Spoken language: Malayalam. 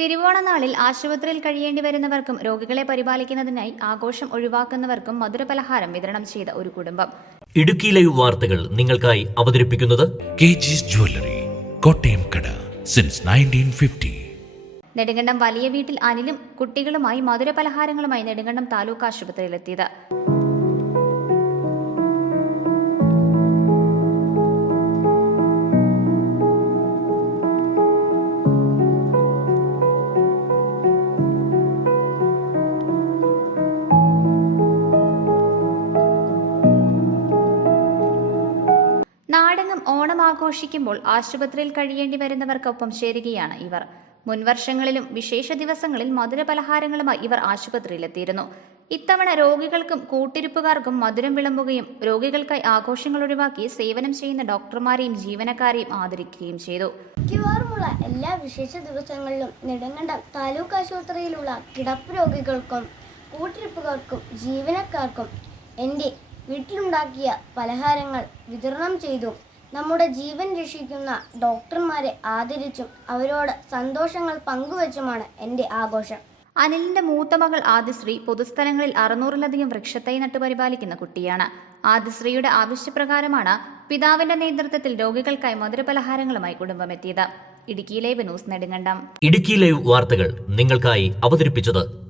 തിരുവോണനാളിൽ ആശുപത്രിയിൽ കഴിയേണ്ടി വരുന്നവർക്കും രോഗികളെ പരിപാലിക്കുന്നതിനായി ആഘോഷം ഒഴിവാക്കുന്നവർക്കും മധുരപലഹാരം വിതരണം ചെയ്ത ഒരു കുടുംബം. ഇടുക്കി ലൈവ് വാർത്തകൾ നിങ്ങൾക്കായി അവതരിപ്പിക്കുന്നത് കെ ജ്വല്ലറി കോട്ടയം കട സിൻസ് നയന്റീൻ ഫിഫ്റ്റി നെടുങ്കണ്ടം വലിയ വീട്ടിൽ അനിലും കുട്ടികളുമായി മധുരപലഹാരങ്ങളുമായി നെടുങ്കണ്ടം താലൂക്ക് ആശുപത്രിയിലെത്തിയത്. നാടെങ്ങും ഓണം ആഘോഷിക്കുമ്പോൾ ആശുപത്രിയിൽ കഴിയേണ്ടി വരുന്നവർക്കൊപ്പം ചേരുകയാണ് ഇവർ. മുൻവർഷങ്ങളിലും വിശേഷ ദിവസങ്ങളിൽ മധുരപലഹാരങ്ങളുമായി ഇവർ ആശുപത്രിയിലെത്തിയിരുന്നു. ഇത്തവണ രോഗികൾക്കും കൂട്ടിരിപ്പുകാർക്കും മധുരം വിളമ്പുകയും രോഗികൾക്കായി ആഘോഷങ്ങൾ ഒഴിവാക്കി സേവനം ചെയ്യുന്ന ഡോക്ടർമാരെയും ജീവനക്കാരെയും ആദരിക്കുകയും ചെയ്തു. മിക്കവാറുമുള്ള എല്ലാ വിശേഷ ദിവസങ്ങളിലും നെടുങ്കണ്ടം താലൂക്ക് ആശുപത്രിയിലുള്ള കിടപ്പ് രോഗികൾക്കും കൂട്ടിരിപ്പുകാർക്കും ജീവനക്കാർക്കും എന്റെ വീട്ടിലുണ്ടാക്കിയ പലഹാരങ്ങൾ വിതരണം ചെയ്തും. നമ്മുടെ ജീവൻ രക്ഷിക്കുന്ന ഡോക്ടർമാരെ ആദരിച്ചും അവരോട് സന്തോഷങ്ങൾ പങ്കുവച്ചുമാണ് എന്റെ ആഘോഷം. അനിലിന്റെ മൂത്ത മകൾ ആദിശ്രീ പൊതുസ്ഥലങ്ങളിൽ അറുന്നൂറിലധികം വൃക്ഷത്തൈ നട്ടു പരിപാലിക്കുന്ന കുട്ടിയാണ്. ആദിശ്രീയുടെ ആവശ്യപ്രകാരമാണ് പിതാവിന്റെ നേതൃത്വത്തിൽ രോഗികൾക്കായി മധുരപലഹാരങ്ങളുമായി കുടുംബമെത്തിയത്. Idukki live news Nedumkandam. Idukki live വാർത്തകൾ നിങ്ങൾക്കായി അവതരിപ്പിച്ചത്